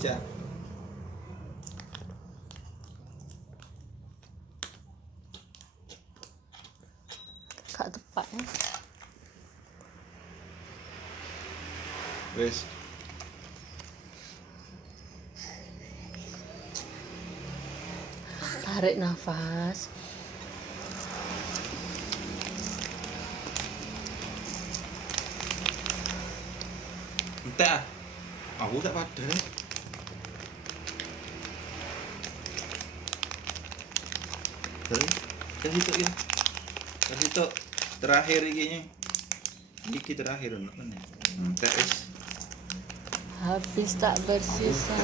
aja. Gak tepat ya. Wes. Tarik nafas. Entah. Aku tak padahal. Terus, itu. Terus itu terakhir iki. Iki terakhir ono meneh. Entek wis. Habis tak bersisa.